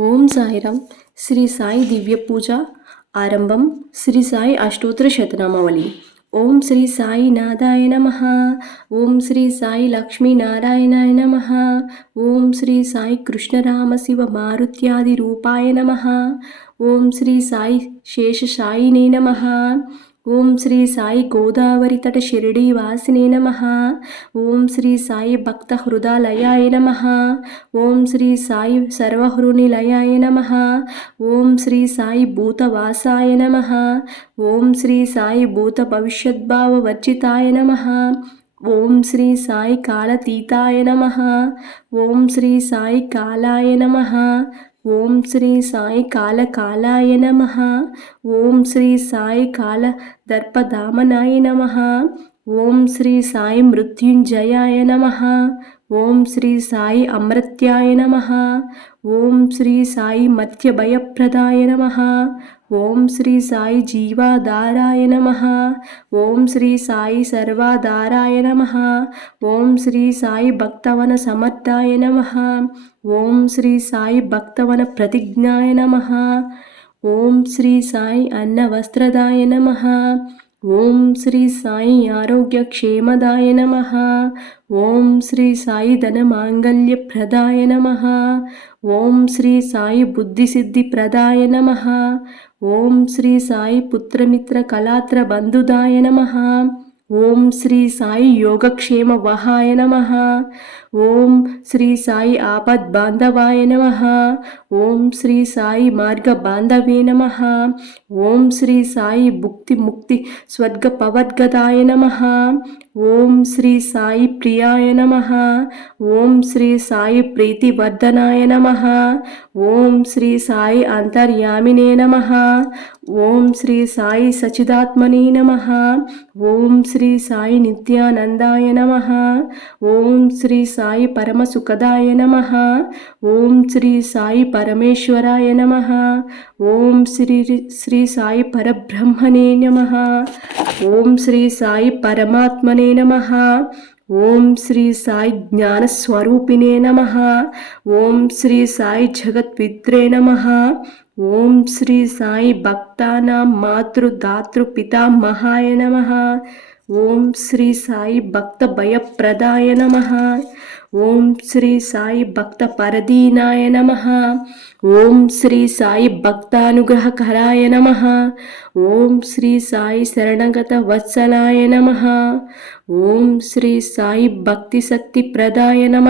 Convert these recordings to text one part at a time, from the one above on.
ఓం సాయిరామ్. శ్రీ సాయి దివ్య పూజ ఆరంభం. శ్రీ సాయి అష్టోత్తర శతనామావళి. ఓం శ్రీ సాయి నాదాయ నమ. ఓం శ్రీ సాయి లక్ష్మీ నారాయణాయ నమ. ఓం శ్రీ సాయి కృష్ణరామ శివ మారుత్యాది రూపాయ నమ. ఓం శ్రీ సాయి శేష సాయినే నమ. ఓం శ్రీ సాయి గోదావరి తట షిరిడి వాసినే నమ. ఓం శ్రీ సాయి భక్త హృదాలయాయ నమ. ఓం శ్రీ సాయి సర్వహృనిలయాయ నమ. ఓం శ్రీ సాయి భూతవాసాయ నమ. ఓం శ్రీ సాయి భూత భవిష్యద్భావ వర్జితాయ నమ. ఓం శ్రీ సాయి కాళతీతాయ నమ. ఓం శ్రీ సాయి కాలాయ నమ. ఓం శ్రీ సాయి కాల కాలకాలాయ నమ. ఓం శ్రీ సాయి కాల దర్పదామనాయ నమ. ఓం శ్రీ సాయి మృత్యుంజయాయ నమ. ఓం శ్రీ సాయి అమృత్యాయ నమ. ఓం శ్రీ సాయి మత్యభయప్రదాయ నమ. ఓం శ్రీ సాయి జీవాధారాయ నమ. ఓం శ్రీ సాయి సర్వాధారాయ నమ. ఓం శ్రీ సాయి భక్తవన సమర్థాయ నమ. ఓం శ్రీ సాయి భక్తవన ప్రతిజ్ఞాయ నమ. ఓం శ్రీ సాయి అన్న వస్త్రదాయ నమ. ఓం శ్రీ సాయి ఆరోగ్య క్షేమదాయ నమ. ఓం శ్రీ సాయి ధన మాంగళ్య ప్రదాయ నమ. ఓం శ్రీ సాయి బుద్ధిసిద్ధి ప్రదాయ నమ. ఓం శ్రీ సాయి పుత్రమిత్ర కళాత్ర బంధుదాయ నమ. ఓం శ్రీ సాయి యోగక్షేమ వహాయ నమ. ఓం శ్రీ సాయి ఆపద్ బాంధవాయ నమ. ఓం శ్రీ సాయి మార్గ బాంధవే నమ. ఓం శ్రీ సాయి భుక్తి ముక్తి స్వర్గ పవద్గదాయ నమ. ఓం శ్రీ సాయి ప్రియాయ నమ. ఓం శ్రీ సాయి ప్రీతివర్ధనాయ నమ. ఓం శ్రీ సాయి అంతర్యామినే నమ. ఓం శ్రీ సాయి సచిదాత్మనే నమ. ఓం శ్రీ సాయి నిత్యానందాయ నమ. ఓం శ్రీ సాయి పరమసుఖదాయ నమ. ఓం శ్రీ సాయి పరమేశ్వరాయ నమ. ఓం శ్రీ శ్రీ సాయి పరబ్రహ్మణే నమ. ఓం శ్రీ సాయి పరమాత్మనే నమ. ఓం శ్రీ సాయి జ్ఞానస్వరూపిణే నమ. ఓం శ్రీ సాయి జగద్విద్రే నమ. ఓం శ్రీ సాయి భక్తానాం మాతృదాతృ పితామహాయ నమ. ఓం శ్రీ సాయి భక్త భయప్రదాయ నమ. ఓం శ్రీ సాయి భక్త పరదీనాయ నమ. ఓం శ్రీ సాయి భక్తానుగ్రహకరాయ నమ. ఓం శ్రీ సాయి శరణగత వత్సలాయ నమ. ఓం శ్రీ సాయి భక్తి శక్తి ప్రదాయ నమ.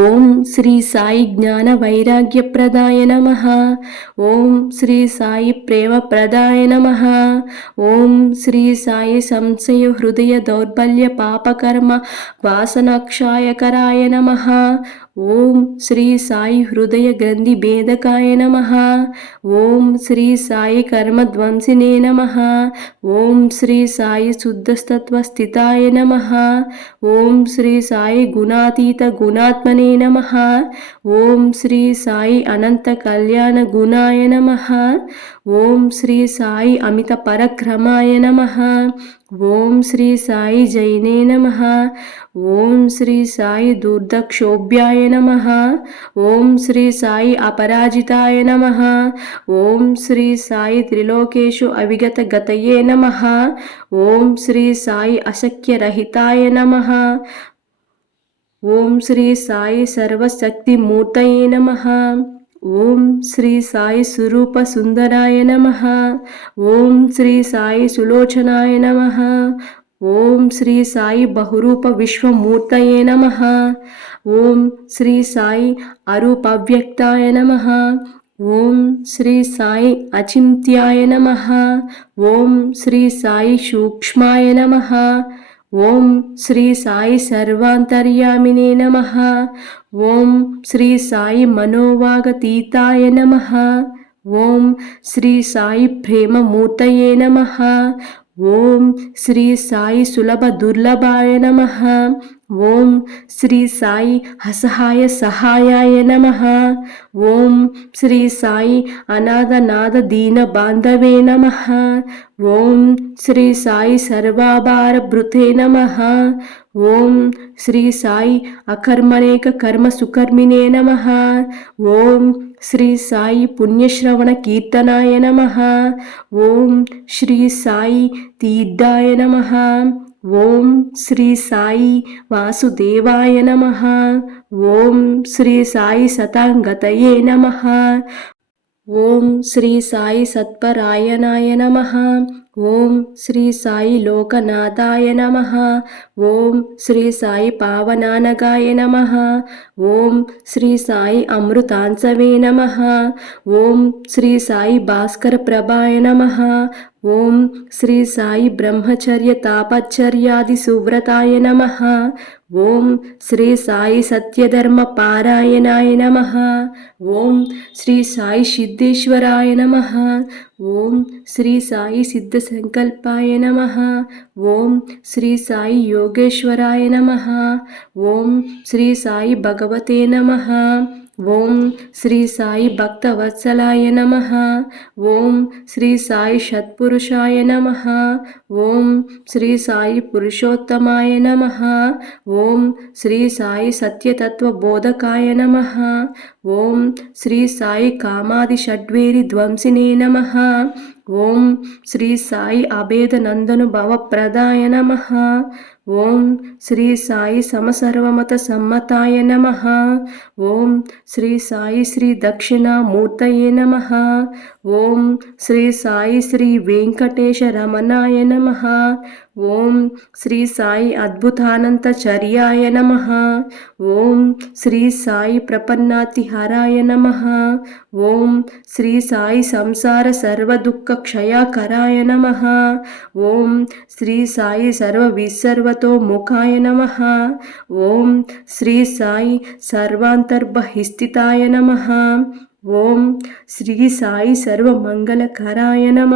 ఓం శ్రీ సాయి జ్ఞాన వైరాగ్య ప్రదాయ నమ. ఓం శ్రీ సాయి ప్రేమ ప్రదాయ నమ. ఓం శ్రీ సాయి సంశయ హృదయ దౌర్బల్య పాపకర్మ వాసనాక్షాయకరాయ నమ. ఓం శ్రీ సాయి హృదయ గ్రంథి భేదకాయ నమ. ఓం శ్రీ సాయి కర్మధ్వంసినే నమ. ఓం శ్రీ సాయి శుద్ధస్తత్వ స్థితాయ నమ. ఓం శ్రీ సాయి గుణాతీత గుణాత్మనే నమ. ఓం శ్రీ సాయి అనంత కళ్యాణ గుణాయ నమ. ఓం శ్రీ సాయి అమిత పరక్రమాయ నమ. ఓం శ్రీ సాయి జైనే నమ. ఓం శ్రీ సాయి దుర్దక్షోభ్యాయ నమ. ఓం శ్రీ సాయి అపరాజితాయ నమ. ఓం శ్రీ సాయి త్రిలోకేషు అవిగత గతయే నమ. ఓం శ్రీ సాయి అశక్యరహితాయ నమ. ఓం శ్రీ సాయి సర్వశక్తిమూర్తయే నమ. ఓం శ్రీ సాయి స్వరూప సుందరాయ నమ. ఓం శ్రీ సాయి సులోచనాయ నమ. ఓం శ్రీ సాయి బహురూప విశ్వమూర్తయే నమ. ఓం శ్రీ సాయి అరూపవ్యక్తాయ నమ. ఓం శ్రీ సాయి అచింత్యాయ నమ. ఓం శ్రీ సాయి సూక్ష్మాయ నమ. ఓం శ్రీ సాయి సర్వాంతర్యామినే నమ. ఓం శ్రీ సాయి మనోవాగతీతాయ నమ. ఓం శ్రీ సాయి ప్రేమమూర్తయే నమ. ఓం శ్రీ సాయి సులభ దుర్లభాయ నమ. ఓం శ్రీ సాయి అసహాయ సహాయాయ నమ. ఓం శ్రీ సాయి అనాథనాథ దీన బాంధవే నమ. ఓం శ్రీ సాయి సర్వాభార భృతే నమ. ఓం శ్రీ సాయి అకర్మణేక కర్మ సుకర్మినే నమ. ఓం శ్రీ సాయి పుణ్యశ్రవణ కీర్తనాయ నమ ఓం శ్రీ సాయి తీర్థాయ నమ ఓం శ్రీ సాయి వాసుదేవాయ నమ ఓం శ్రీ సాయి సతాంగతయే నమ ఓం శ్రీ సాయి సత్పరాయణాయ నమ ఓం శ్రీ సాయి లోకనాథాయ నమ. ఓం శ్రీ సాయి పావనానగాయ నమ. ఓం శ్రీ సాయి అమృతాంసవే నమ. ఓం శ్రీ సాయి భాస్కర ప్రభాయ నమ. ఓం శ్రీ సాయి బ్రహ్మచర్య తాపచర్యాది సువ్రతాయ నమ. ఓం శ్రీ సాయి సత్యధర్మ పారాయణాయ నమ. ఓం శ్రీ సాయి సిద్ధేశ్వరాయ నమ. ఓం శ్రీ సాయి సిద్ధ సంకల్పాయ నమ. ఓం శ్రీ సాయి యోగేశ్వరాయ నమ. ఓం శ్రీ సాయి భగవతే నమ. ఓం శ్రీ సాయి భక్తవత్సలాయ నమ. ఓం శ్రీ సాయి షత్పురుషాయ నమ. ఓం శ్రీ సాయి పురుషోత్తమాయ నమ. ఓం శ్రీ సాయి సత్యతత్వ బోధకాయ నమ. ఓం శ్రీ సాయి కామాది షడ్వేరి ధ్వంసినే నమ. ఓం శ్రీ సాయి అభేద నందను భవప్రదాయ నమ. ఓం శ్రీ సాయి సమసర్వమత సమ్మతాయ నమ. ఓం శ్రీ సాయి శ్రీ దక్షిణామూర్తయే నమ. ఓం శ్రీ సాయి శ్రీ వెంకటేశ రమణాయ నమ. ఓం శ్రీ సాయి అద్భుతానంత చర్యాయ నమ. ఓం శ్రీ సాయి ప్రపన్నాతిహారాయ నమ. ఓం శ్రీ సాయి సంసార సర్వదుఃఖ క్షయాకరాయ నమ. ఓం శ్రీ సాయి సర్వ విసర్వతో ముఖాయ నమ. ఓం శ్రీ సాయి సర్వాంతర్బహిస్థితాయ నమ. ఓం శ్రీ సాయి సర్వమంగళకరాయ నమ.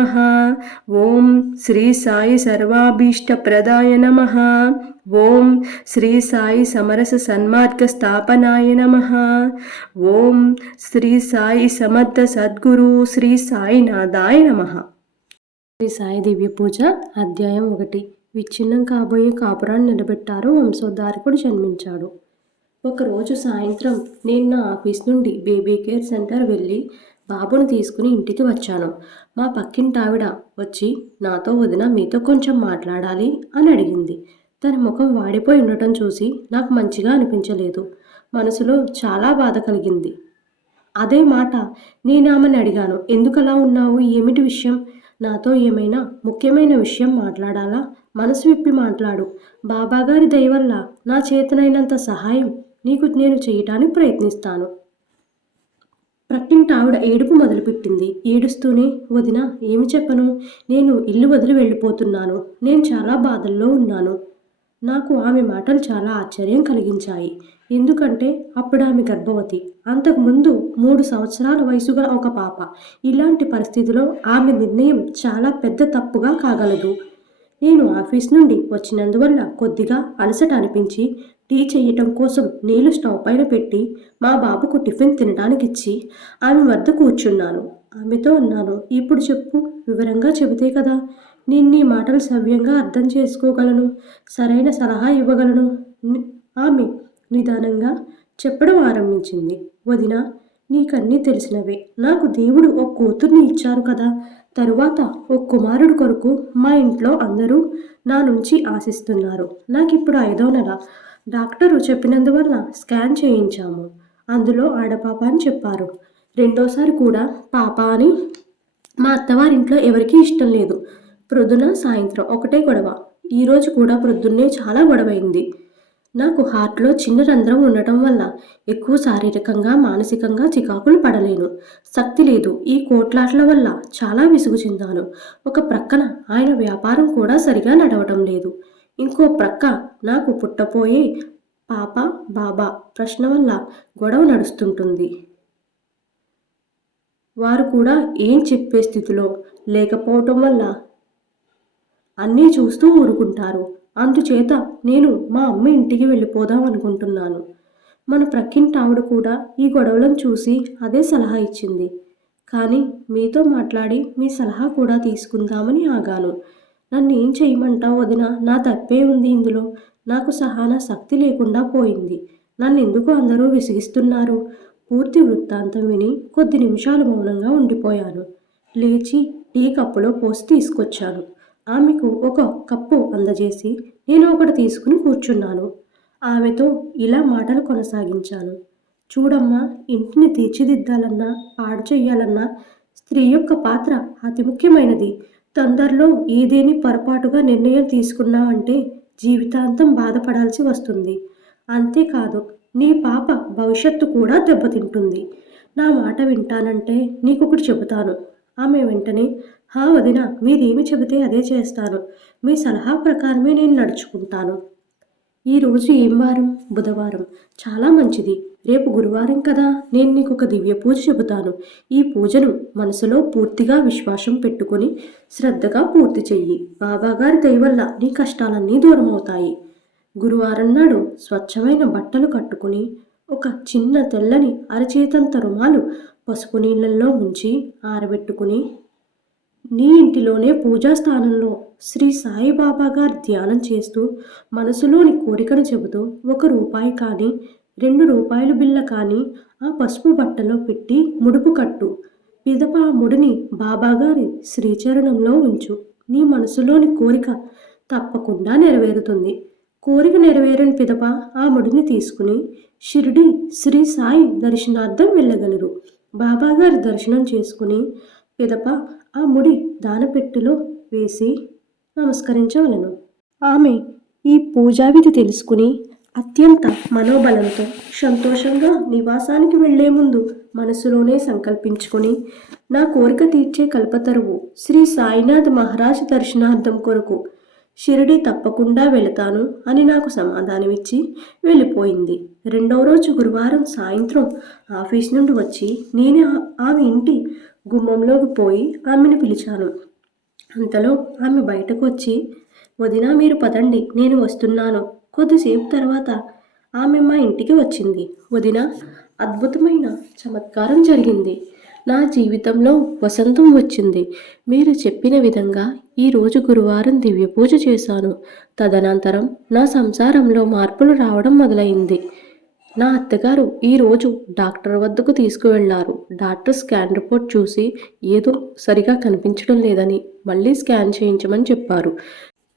ఓం శ్రీ సాయి సర్వాభీష్టప్రదాయ నమ. ఓం శ్రీ సాయి సమరస సన్మార్గ స్థాపనాయ నమ. ఓం శ్రీ సాయి సమర్థ సద్గురు శ్రీ సాయినాథాయ నమ. శ్రీ సాయి దివ్య పూజ అధ్యాయం ఒకటి. విచ్ఛిన్నం కాబోయే కాపురాన్ని నిలబెట్టారు వంశోద్ధారకుడు జన్మించాడు. ఒకరోజు సాయంత్రం నేను నా ఆఫీస్ నుండి బేబీ కేర్ సెంటర్ వెళ్ళి బాబును తీసుకుని ఇంటికి వచ్చాను. మా పక్కింటి ఆవిడ వచ్చి నాతో వదిన మీతో కొంచెం మాట్లాడాలి అని అడిగింది. తన ముఖం వాడిపోయి ఉండటం చూసి నాకు మంచిగా అనిపించలేదు. మనసులో చాలా బాధ కలిగింది. అదే మాట నేను ఆమెను అడిగాను. ఎందుకలా ఉన్నావు? ఏమిటి విషయం? నాతో ఏమైనా ముఖ్యమైన విషయం మాట్లాడాలా? మనసు విప్పి మాట్లాడు. బాబాగారి దయవల్ల నా చేతనైనంత సహాయం నీకు నేను చేయటానికి ప్రయత్నిస్తాను. ప్రక్కింటి ఆవిడ ఏడుపు మొదలుపెట్టింది. ఏడుస్తూనే వదిన ఏమి చెప్పను? నేను ఇల్లు వదిలి వెళ్ళిపోతున్నాను. నేను చాలా బాధల్లో ఉన్నాను. నాకు ఆమె మాటలు చాలా ఆశ్చర్యం కలిగించాయి. ఎందుకంటే అప్పుడు ఆమె గర్భవతి. అంతకుముందు మూడు సంవత్సరాల వయసు గల ఒక పాప. ఇలాంటి పరిస్థితిలో ఆమె నిర్ణయం చాలా పెద్ద తప్పుగా కాగలదు. నేను ఆఫీస్ నుండి వచ్చినందువల్ల కొద్దిగా అలసట అనిపించి టీ చేయటం కోసం నీళ్ళు స్టవ్ పైన పెట్టి మా బాబుకు టిఫిన్ తినడానికి ఇచ్చి ఆమె వద్ద కూర్చున్నాను. ఆమెతో అన్నాను ఇప్పుడు చెప్పు వివరంగా చెబితే కదా నేను నీ మాటలు సవ్యంగా అర్థం చేసుకోగలను సరైన సలహా ఇవ్వగలను. ఆమె నిదానంగా చెప్పడం ఆరంభించింది. వదిన నీకన్నీ తెలిసినవే. నాకు దేవుడు ఒక కూతుర్ని ఇచ్చారు కదా. తరువాత ఒక కుమారుడు కొరకు మా ఇంట్లో అందరూ నా నుంచి ఆశిస్తున్నారు. నాకు ఇప్పుడు ఐదో నెల. డాక్టరు చెప్పినందువల్ల స్కాన్ చేయించాము. అందులో ఆడపాప అని చెప్పారు. రెండోసారి కూడా పాప అని మా అత్తవారింట్లో ఎవరికీ ఇష్టం లేదు. ప్రొద్దున సాయంత్రం ఒకటే గొడవ. ఈరోజు కూడా ప్రొద్దున్నే చాలా గొడవైంది. నాకు హార్ట్లో చిన్న రంధ్రం ఉండటం వల్ల ఎక్కువ శారీరకంగా మానసికంగా చికాకులు పడలేను. శక్తి లేదు. ఈ కోట్లాట్ల వల్ల చాలా విసుగు చెందాను. ఒక ప్రక్కన ఆయన వ్యాపారం కూడా సరిగా నడవటం లేదు. ఇంకో ప్రక్క నాకు పుట్టపోయే పాప బాబా ప్రశ్న వల్ల గొడవ నడుస్తుంటుంది. వారు కూడా ఏం చెప్పే స్థితిలో లేకపోవటం వల్ల అన్నీ చూస్తూ ఊరుకుంటారు. అందుచేత నేను మా అమ్మ ఇంటికి వెళ్ళిపోదాం అనుకుంటున్నాను. మన ప్రక్కింటి ఆవిడ కూడా ఈ గొడవలను చూసి అదే సలహా ఇచ్చింది. కానీ మీతో మాట్లాడి మీ సలహా కూడా తీసుకుందామని ఆగాను. నన్ను ఏం చేయమంటావు వదిన? నా తప్పే ఉంది ఇందులో. నాకు సహాన శక్తి లేకుండా పోయింది. నన్ను ఎందుకు అందరూ విసిగిస్తున్నారు? పూర్తి వృత్తాంతం విని కొద్ది నిమిషాలు మౌనంగా ఉండిపోయాను. లేచి టీ కప్పులో పోసి తీసుకొచ్చాను. ఆమెకు ఒక కప్పు అందజేసి నేను ఒకటి తీసుకుని కూర్చున్నాను. ఆమెతో ఇలా మాటలు కొనసాగించాను. చూడమ్మా ఇంటిని తీర్చిదిద్దాలన్నా పాడు చేయాలన్నా స్త్రీ యొక్క పాత్ర అతి ముఖ్యమైనది. తొందరలో ఏదేని పొరపాటుగా నిర్ణయం తీసుకున్నావంటే జీవితాంతం బాధపడాల్సి వస్తుంది. అంతేకాదు నీ పాప భవిష్యత్తు కూడా దెబ్బతింటుంది. నా మాట వింటానంటే నీకొకటి చెబుతాను. ఆమె వెంటనే హా వదిన మీరేమి చెబితే అదే చేస్తాను. మీ సలహా ప్రకారమే నేను నడుచుకుంటాను. ఈరోజు ఏం వారం? బుధవారం. చాలా మంచిది. రేపు గురువారం కదా? నేను నీకు ఒక దివ్య పూజ చెబుతాను. ఈ పూజను మనసులో పూర్తిగా విశ్వాసం పెట్టుకొని శ్రద్ధగా పూర్తి చెయ్యి. బాబాగారి దయవల్ల నీ కష్టాలన్నీ దూరం అవుతాయి గురువారం నాడు స్వచ్ఛమైన బట్టలు కట్టుకుని ఒక చిన్న తెల్లని అరచేతంత రుమాలు పసుపు నీళ్ళల్లో ముంచి ఆరబెట్టుకుని నీ ఇంటిలోనే పూజా స్థానంలో శ్రీ సాయిబాబా గారు ధ్యానం చేస్తూ మనసులోని కోరికను చెబుతూ ఒక రూపాయి కానీ రెండు రూపాయల బిళ్ళ కానీ ఆ పసుపు బట్టలో పెట్టి ముడుపు కట్టు. పిదప ఆ ముడిని బాబాగారి శ్రీచరణంలో ఉంచు. నీ మనసులోని కోరిక తప్పకుండా నెరవేరుతుంది. కోరిక నెరవేరని పిదప ఆ ముడిని తీసుకుని షిరిడి శ్రీ సాయి దర్శనార్థం వెళ్ళగలరు. బాబాగారి దర్శనం చేసుకుని పిదప ఆ ముడి దానపెట్టెలో వేసి నమస్కరించవలను. ఆమె ఈ పూజా విధి తెలుసుకుని అత్యంత మనోబలంతో సంతోషంగా నివాసానికి వెళ్ళే ముందు మనసులోనే సంకల్పించుకుని నా కోరిక తీర్చే కల్పతరువు శ్రీ సాయినాథ్ మహారాజ్ దర్శనార్థం కొరకు షిరిడి తప్పకుండా వెళతాను అని నాకు సమాధానమిచ్చి వెళ్ళిపోయింది. రెండవ రోజు గురువారం సాయంత్రం ఆఫీస్ నుండి వచ్చి నేనే ఆమె ఇంటి గుమ్మంలోకి పోయి ఆమెను పిలిచాను. అంతలో ఆమె బయటకు వచ్చి వదినా మీరు పదండి నేను వస్తున్నాను. కొద్దిసేపు తర్వాత ఆమె మా ఇంటికి వచ్చింది. వదిన అద్భుతమైన చమత్కారం జరిగింది. నా జీవితంలో వసంతం వచ్చింది. మీరు చెప్పిన విధంగా ఈరోజు గురువారం దివ్య పూజ చేశాను. తదనంతరం నా సంసారంలో మార్పులు రావడం మొదలైంది. నా అత్తగారు ఈరోజు డాక్టర్ వద్దకు తీసుకువెళ్ళారు. డాక్టర్ స్కాన్ రిపోర్ట్ చూసి ఏదో సరిగా కనిపించడం లేదని మళ్ళీ స్కాన్ చేయించమని చెప్పారు.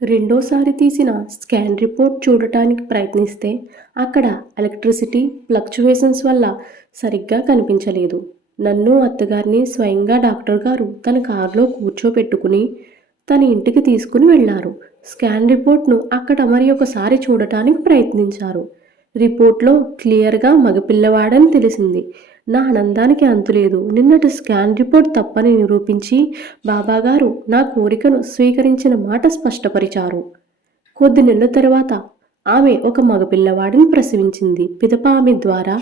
రెండోసారి తీసిన స్కాన్ రిపోర్ట్ చూడటానికి ప్రయత్నిస్తే అక్కడ ఎలక్ట్రిసిటీ ఫ్లక్చువేషన్స్ వల్ల సరిగ్గా కనిపించలేదు. నన్ను అత్తగారిని స్వయంగా డాక్టర్ గారు తన కారులో కూర్చోపెట్టుకుని తన ఇంటికి తీసుకుని వెళ్ళారు స్కాన్ రిపోర్ట్ను అక్కడ మరి ఒకసారి చూడటానికి ప్రయత్నించారు. రిపోర్ట్లో క్లియర్గా మగపిల్లవాడని తెలిసింది. నా ఆనందానికి అంతులేదు నిన్నటి స్కాన్ రిపోర్ట్ తప్పని నిరూపించి బాబాగారు నా కోరికను స్వీకరించిన మాట స్పష్టపరిచారు. కొద్ది నెలల తర్వాత ఆమె ఒక మగపిల్లవాడిని ప్రసవించింది. పిదప ఆమె ద్వారా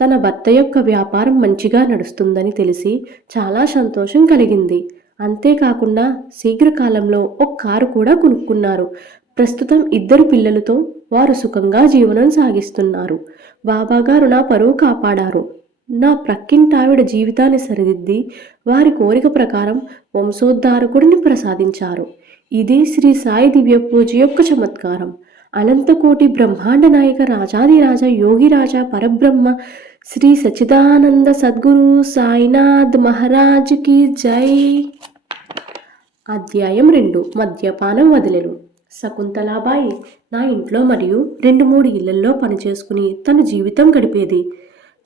తన భర్త యొక్క వ్యాపారం మంచిగా నడుస్తుందని తెలిసి చాలా సంతోషం కలిగింది. అంతేకాకుండా శీఘ్రకాలంలో ఒక కారు కూడా కొనుక్కున్నారు. ప్రస్తుతం ఇద్దరు పిల్లలతో వారు సుఖంగా జీవనం సాగిస్తున్నారు. బాబాగారు నా పరువు కాపాడారు. నా ప్రక్కింటావిడ జీవితాన్ని సరిదిద్ది వారి కోరిక ప్రకారం వంశోద్ధారకుడిని ప్రసాదించారు. ఇదే శ్రీ సాయి దివ్య పూజ యొక్క చమత్కారం. అనంతకోటి బ్రహ్మాండ నాయక రాజాదిరాజ యోగిరాజ పరబ్రహ్మ శ్రీ సచిదానంద సద్గురు సాయినాథ్ మహారాజ్కి జై. అధ్యాయం రెండు. మద్యపానం వదిలేను. శకుంతలాబాయి నా ఇంట్లో మరియు రెండు మూడు ఇళ్ళల్లో పనిచేసుకుని తన జీవితం గడిపేది.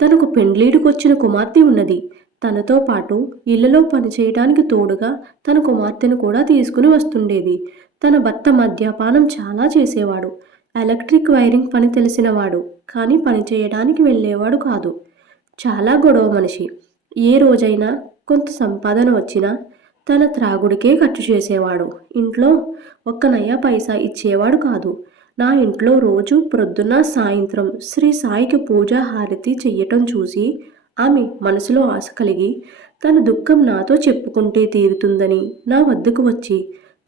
తనకు పెండ్లీడుకొచ్చిన కుమార్తె ఉన్నది. తనతో పాటు ఇళ్ళలో పనిచేయడానికి తోడుగా తన కుమార్తెను కూడా తీసుకుని వస్తుండేది. తన భర్త మద్యపానం చాలా చేసేవాడు. ఎలక్ట్రిక్ వైరింగ్ పని తెలిసినవాడు కానీ పని చేయడానికి వెళ్ళేవాడు కాదు. చాలా గొడవ మనిషి. ఏ రోజైనా కొంత సంపాదన వచ్చినా తన త్రాగుడికే ఖర్చు చేసేవాడు. ఇంట్లో ఒక్క నయ్య పైసా ఇచ్చేవాడు కాదు. నా ఇంట్లో రోజు ప్రొద్దున సాయంత్రం శ్రీ సాయికి పూజ హారతి చెయ్యటం చూసి ఆమె మనసులో ఆశ కలిగి తన దుఃఖం నాతో చెప్పుకుంటే తీరుతుందని నా వద్దకు వచ్చి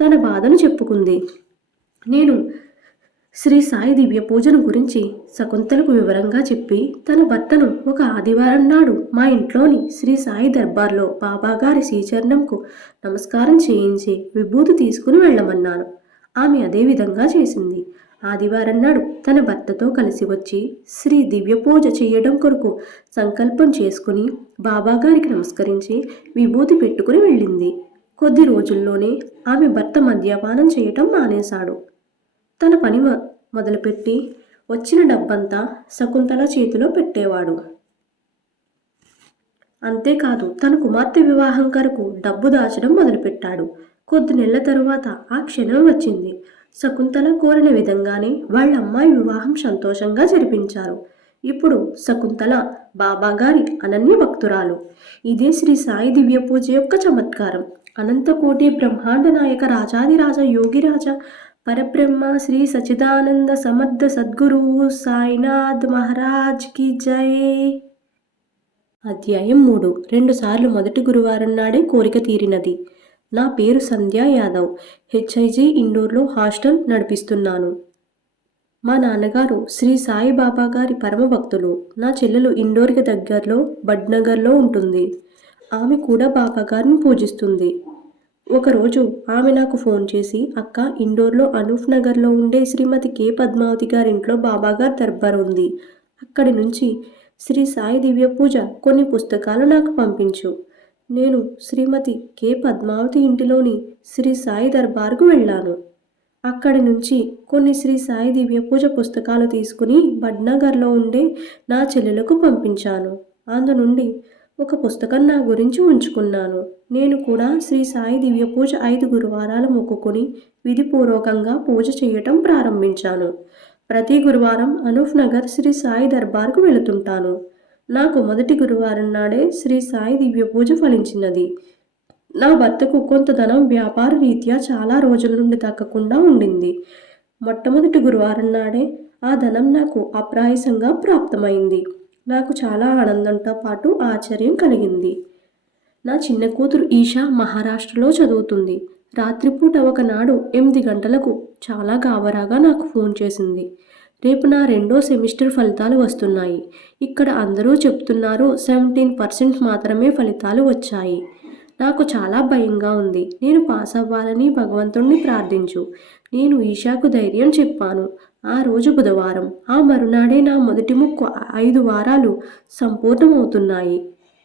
తన బాధను చెప్పుకుంది. నేను శ్రీ సాయి దివ్య పూజను గురించి శకుంతలకు వివరంగా చెప్పి తన భర్తను ఒక ఆదివారం నాడు మా ఇంట్లోని శ్రీ సాయి దర్బార్లో బాబాగారి శ్రీచరణంకు నమస్కారం చేయించి విభూతి తీసుకుని వెళ్ళమన్నాను. ఆమె అదే విధంగా చేసింది. ఆదివారం నాడు తన భర్తతో కలిసి వచ్చి శ్రీ దివ్య పూజ చేయడం కొరకు సంకల్పం చేసుకుని బాబాగారికి నమస్కరించి విభూతి పెట్టుకుని వెళ్ళింది. కొద్ది రోజుల్లోనే ఆమె భర్త మద్యపానం చేయటం మానేశాడు. తన పని మొదలుపెట్టి వచ్చిన డబ్బంతా శకుంతల చేతిలో పెట్టేవాడు. అంతేకాదు తన కుమార్తె వివాహం కొరకు డబ్బు దాచడం మొదలుపెట్టాడు. కొద్ది నెలల తరువాత ఆ క్షణం వచ్చింది. శకుంతల కోరిన విధంగానే వాళ్ళ అమ్మాయి వివాహం సంతోషంగా జరిపించారు. ఇప్పుడు శకుంతల బాబాగారి అనన్య భక్తురాలు. ఇదే శ్రీ సాయి దివ్య పూజ యొక్క చమత్కారం. అనంతకోటి బ్రహ్మాండ నాయక రాజాదిరాజ యోగిరాజ పరబ్రహ్మ శ్రీ సచిదానంద సమర్థ సద్గురు సాయినాథ్ మహారాజ్కి జై. అధ్యాయం మూడు. రెండుసార్లు మొదటి గురువారం నాడే కోరిక తీరినది. నా పేరు సంధ్యా యాదవ్. హెచ్ఐజి ఇండోర్లో హాస్టల్ నడిపిస్తున్నాను. మా నాన్నగారు శ్రీ సాయిబాబా గారి పరమ భక్తులు. నా చెల్లెలు ఇండోర్కి దగ్గరలో బడ్నగర్లో ఉంటుంది. ఆమె కూడా బాబాగారిని పూజిస్తుంది. ఒకరోజు ఆమె నాకు ఫోన్ చేసి అక్క ఇండోర్లో అనూఫ్ నగర్లో ఉండే శ్రీమతి కే. పద్మావతి గారింట్లో బాబాగారి దర్బార్ ఉంది. అక్కడి నుంచి శ్రీ సాయి దివ్య పూజ కొన్ని పుస్తకాలు నాకు పంపించు. నేను శ్రీమతి కే. పద్మావతి ఇంటిలోని శ్రీ సాయి దర్బార్కు వెళ్ళాను. అక్కడి నుంచి కొన్ని శ్రీ సాయి దివ్య పూజ పుస్తకాలు తీసుకుని బడ్నగర్లో ఉండే నా చెల్లెలకు పంపించాను. అందు నుండి ఒక పుస్తకం నా గురించి ఉంచుకున్నాను. నేను కూడా శ్రీ సాయి దివ్య పూజ ఐదు గురువారాలు మొక్కుకొని విధిపూర్వకంగా పూజ చేయటం ప్రారంభించాను. ప్రతి గురువారం అనూఫ్ నగర్ శ్రీ సాయి దర్బార్కు వెళుతుంటాను. నాకు మొదటి గురువారం నాడే శ్రీ సాయి దివ్య పూజ ఫలించినది. నా భర్తకు కొంత ధనం వ్యాపార రీత్యా చాలా రోజుల నుండి దక్కకుండా ఉండింది. మొట్టమొదటి గురువారం నాడే ఆ ధనం నాకు అప్రాయసంగా ప్రాప్తమైంది. నాకు చాలా ఆనందంతో పాటు ఆశ్చర్యం కలిగింది. నా చిన్న కూతురు ఈషా మహారాష్ట్రలో చదువుతుంది. రాత్రిపూట ఒకనాడు ఎనిమిది గంటలకు చాలా గాబరాగా నాకు ఫోన్ చేసింది. రేపు నా రెండో సెమిస్టర్ ఫలితాలు వస్తున్నాయి. ఇక్కడ అందరూ చెప్తున్నారు సెవెంటీన్ పర్సెంట్ మాత్రమే ఫలితాలు వచ్చాయి. నాకు చాలా భయంగా ఉంది. నేను పాస్ అవ్వాలని భగవంతుణ్ణి ప్రార్థించు. నేను ఈషాకు ధైర్యం చెప్పాను. ఆ రోజు బుధవారం ఆ మరునాడే నా మొదటి ముక్కు ఐదు వారాలు సంపూర్ణమవుతున్నాయి.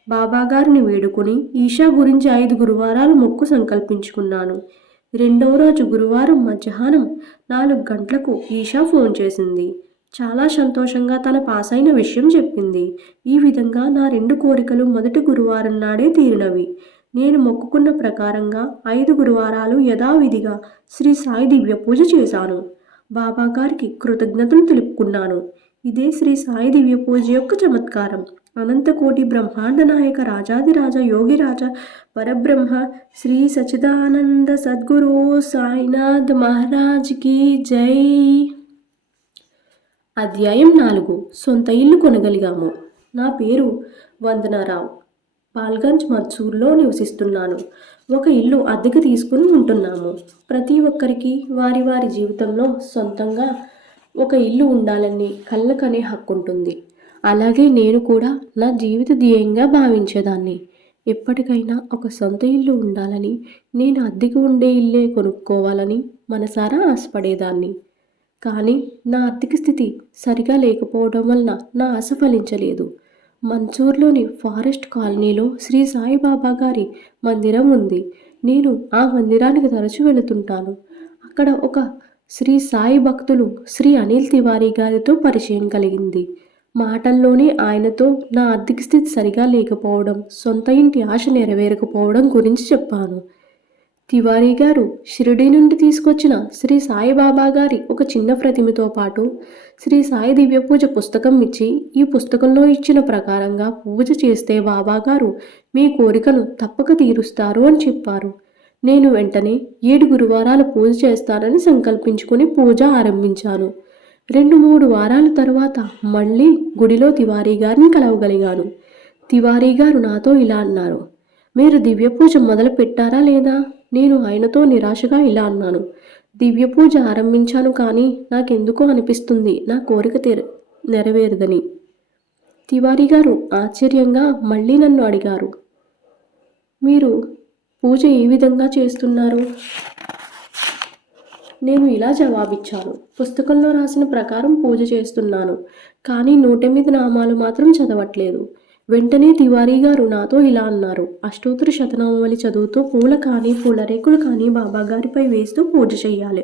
బాబాగారిని వేడుకొని ఈషా గురించి ఐదు గురువారాలు మొక్కు సంకల్పించుకున్నాను. రెండవ రోజు గురువారం మధ్యాహ్నం నాలుగు గంటలకు ఈషా ఫోన్ చేసింది. చాలా సంతోషంగా తన పాస్ అయిన విషయం చెప్పింది. ఈ విధంగా నా రెండు కోరికలు మొదటి గురువారం నాడే తీరినవి. నేను మొక్కుకున్న ప్రకారంగా ఐదు గురువారాలు యథావిధిగా శ్రీ సాయి దివ్య పూజ చేశాను. బాబా గారికి కృతజ్ఞతలు తెలుపుకున్నాను. ఇదే శ్రీ సాయి దివ్య పూజ యొక్క చమత్కారం. అనంతకోటి బ్రహ్మాండ నాయక రాజాదిరాజ యోగిరాజ పరబ్రహ్మ శ్రీ సచిదానంద సద్గురు సాయినాథ్ మహారాజ్కి జై. అధ్యాయం నాలుగు. సొంత ఇల్లు కొనగలిగాము. నా పేరు వందనారావు. పాల్గంజ్ మత్సూర్లో నివసిస్తున్నాను. ఒక ఇల్లు అద్దెకు తీసుకుని ఉంటున్నాము. ప్రతి ఒక్కరికి వారి వారి జీవితంలో సొంతంగా ఒక ఇల్లు ఉండాలని కళ్ళకనే హక్కు ఉంటుంది అలాగే నేను కూడా నా జీవిత ధ్యేయంగా భావించేదాన్ని. ఎప్పటికైనా ఒక సొంత ఇల్లు ఉండాలని నేను అద్దెకు ఉండే ఇల్లే కొనుక్కోవాలని మనసారా ఆశపడేదాన్ని. కానీ నా ఆర్థిక స్థితి సరిగా లేకపోవడం వలన నా ఆశ ఫలించలేదు. మంచూర్లోని ఫారెస్ట్ కాలనీలో శ్రీ సాయిబాబా గారి మందిరం ఉంది. నేను ఆ మందిరానికి తరచూ వెళుతుంటాను. అక్కడ ఒక శ్రీ సాయి భక్తులు శ్రీ అనిల్ తివారీ గారితో పరిచయం కలిగింది. మాటల్లోనే ఆయనతో నా ఆర్థిక స్థితి సరిగా లేకపోవడం సొంత ఇంటి ఆశ నెరవేరకపోవడం గురించి చెప్పాను. తివారీ గారు షిరిడి నుండి తీసుకొచ్చిన శ్రీ సాయిబాబా గారి ఒక చిన్న ప్రతిమతో పాటు శ్రీ సాయి దివ్య పూజ పుస్తకం ఇచ్చి ఈ పుస్తకంలో ఇచ్చిన ప్రకారంగా పూజ చేస్తే బాబా గారు మీ కోరికను తప్పక తీరుస్తారు అని చెప్పారు. నేను వెంటనే ఏడు గురువారాలు పూజ చేస్తానని సంకల్పించుకుని పూజ ఆరంభించాను. రెండు మూడు వారాల తరువాత మళ్ళీ గుడిలో తివారీ గారిని కలవగలిగాను. తివారీ గారు నాతో ఇలా అన్నారు మీరు దివ్య పూజ మొదలు పెట్టారా లేదా? నేను ఆయనతో నిరాశగా ఇలా అన్నాను. దివ్య పూజ ఆరంభించాను కానీ నాకెందుకో అనిపిస్తుంది నా కోరిక తెర నెరవేరదని. తివారీ గారు ఆశ్చర్యంగా మళ్ళీ నన్ను అడిగారు. మీరు పూజ ఏ విధంగా చేస్తున్నారు? నేను ఇలా జవాబిచ్చాను. పుస్తకంలో రాసిన ప్రకారం పూజ చేస్తున్నాను. కానీ నూటెనిమిది నామాలు మాత్రం చదవట్లేదు. వెంటనే తివారీ గారు నాతో ఇలా అన్నారు. అష్టోత్తర శతనామావళి చదువుతూ పూల కానీ పూల రేకులు కానీ బాబా గారిపై వేస్తూ పూజ చేయాలి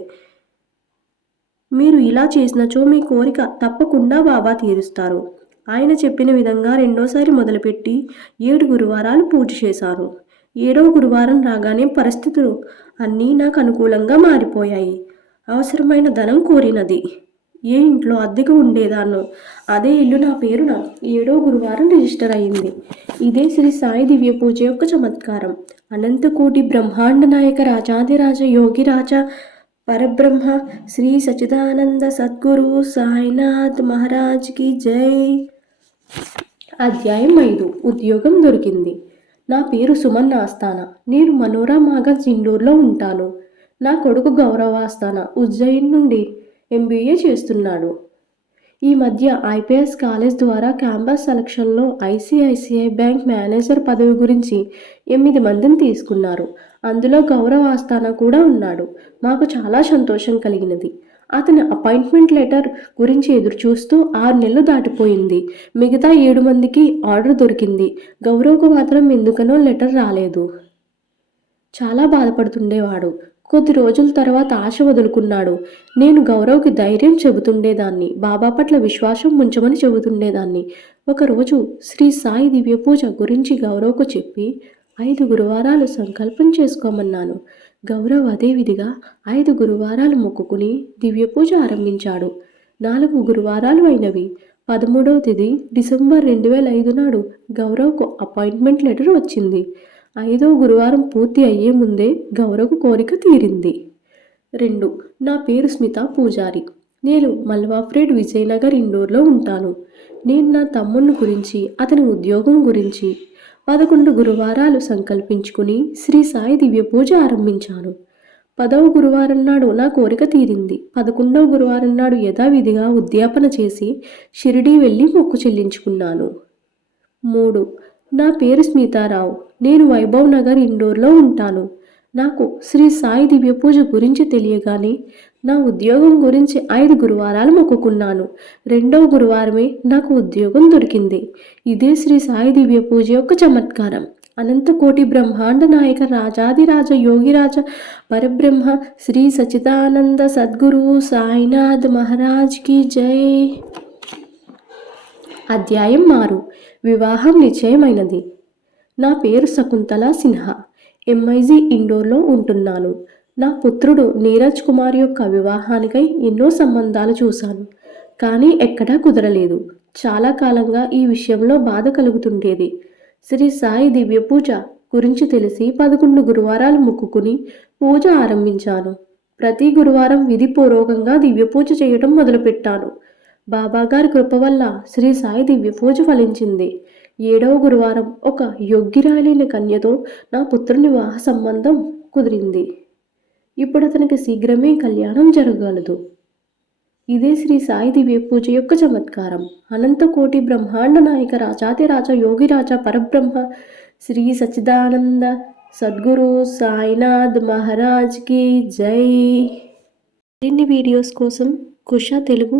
మీరు ఇలా చేసినచో మీ కోరిక తప్పకుండా బాబా తీరుస్తారు. ఆయన చెప్పిన విధంగా రెండోసారి మొదలుపెట్టి ఏడు గురువారాలు పూజ చేశాను ఏడో గురువారం రాగానే పరిస్థితులు అన్నీ నాకు అనుకూలంగా మారిపోయాయి. అవసరమైన ధనం కోరినది. ఏ ఇంట్లో అద్దెకు ఉండేదాన్నో అదే ఇల్లు నా పేరున ఏడో గురువారం రిజిస్టర్ అయింది. ఇదే శ్రీ సాయి దివ్య పూజ యొక్క చమత్కారం. అనంతకోటి బ్రహ్మాండ నాయక రాజాదిరాజ యోగిరాజ పరబ్రహ్మ శ్రీ సచిదానంద సద్గురు సాయినాథ్ మహారాజ్కి జై. అధ్యాయం ఐదు. ఉద్యోగం దొరికింది. నా పేరు సుమన్ ఆస్థాన. నేను మనోరా మాగజ్ ఇండోర్లో ఉంటాను. నా కొడుకు గౌరవ ఆస్థాన ఉజ్జయిన్ నుండి ఎంబీఏ చేస్తున్నాడు. ఈ మధ్య ఐపీఎస్ కాలేజ్ ద్వారా క్యాంపస్ సెలక్షన్లో ఐసిఐసిఐ బ్యాంక్ మేనేజర్ పదవి గురించి ఎనిమిది మందిని తీసుకున్నారు. అందులో గౌరవ ఆస్థాన కూడా ఉన్నాడు. మాకు చాలా సంతోషం కలిగినది. అతని అపాయింట్మెంట్ లెటర్ గురించి ఎదురు చూస్తూ ఆరు నెలలు దాటిపోయింది. మిగతా ఏడు మందికి ఆర్డర్ దొరికింది. గౌరవ్కు మాత్రం ఎందుకనో లెటర్ రాలేదు. చాలా బాధపడుతుండేవాడు. కొద్ది రోజుల తర్వాత ఆశ వదులుకున్నాడు. నేను గౌరవ్కి ధైర్యం చెబుతుండేదాన్ని. బాబా పట్ల విశ్వాసం ఉంచమని చెబుతుండేదాన్ని. ఒకరోజు శ్రీ సాయి దివ్య పూజ గురించి గౌరవ్కు చెప్పి ఐదు గురువారాలు సంకల్పం చేసుకోమన్నాను. గౌరవ్ అదేవిధిగా ఐదు గురువారాలు మొక్కుకుని దివ్య పూజ ఆరంభించాడు. నాలుగు గురువారాలు అయినవి. పదమూడవ తేదీ డిసెంబర్ రెండు వేల ఐదు నాడు గౌరవ్కు అపాయింట్మెంట్ లెటర్ వచ్చింది. ఐదో గురువారం పూర్తి అయ్యే ముందే గౌరవ కోరిక తీరింది. రెండు నా పేరు స్మిత పూజారి. నేను మల్వాఫ్రేడ్ విజయనగర్ ఇండోర్లో ఉంటాను. నేను నా తమ్ముని గురించి అతని ఉద్యోగం గురించి పదకొండు గురువారాలు సంకల్పించుకుని శ్రీ సాయి దివ్య పూజ ఆరంభించాను. పదవ గురువారం నాడు నా కోరిక తీరింది. పదకొండవ గురువారం నాడు యథావిధిగా ఉద్యాపన చేసి షిరిడీ వెళ్ళి మొక్కు చెల్లించుకున్నాను. మూడు నా పేరు స్మితారావు. నేను వైభవ్ నగర్ ఇండోర్లో ఉంటాను. నాకు శ్రీ సాయి దివ్య పూజ గురించి తెలియగానే నా ఉద్యోగం గురించి ఐదు గురువారాలు మొక్కుకున్నాను. రెండవ గురువారమే నాకు ఉద్యోగం దొరికింది. ఇదే శ్రీ సాయి దివ్య పూజ యొక్క చమత్కారం. అనంతకోటి బ్రహ్మాండ నాయక రాజాదిరాజ యోగిరాజ పరబ్రహ్మ శ్రీ సచిదానంద సద్గురు సాయినాథ్ మహారాజ్కి జై. అధ్యాయం మారు వివాహం నిశ్చయమైనది. నా పేరు శకుంతల సిన్హా. ఎంఐజీ ఇండోర్లో ఉంటున్నాను. నా పుత్రుడు నీరజ్ కుమార్ యొక్క వివాహానికై ఎన్నో సంబంధాలు చూశాను. కానీ ఎక్కడా కుదరలేదు. చాలా కాలంగా ఈ విషయంలో బాధ కలుగుతుండేది. శ్రీ సాయి దివ్య పూజ గురించి తెలిసి పదకొండు గురువారాలు మొక్కుకుని పూజ ఆరంభించాను. ప్రతి గురువారం విధిపూర్వకంగా దివ్య పూజ చేయడం మొదలుపెట్టాను. బాబాగారి కృప వల్ల శ్రీ సాయి దివ్య పూజ ఫలించింది. ఏడవ గురువారం ఒక యోగ్యురాలైన కన్యతో నా పుత్రుని వివాహ సంబంధం కుదిరింది. ఇప్పుడు అతనికి శీఘ్రమే కళ్యాణం జరగలదు ఇదే శ్రీ సాయి దివ్య పూజ యొక్క చమత్కారం. అనంతకోటి బ్రహ్మాండ నాయక రాజాతిరాజ యోగిరాజ పరబ్రహ్మ శ్రీ సచ్చిదానంద సద్గురు సాయినాథ్ మహారాజ్కి జై. మరిన్ని వీడియోస్ కోసం కుష తెలుగు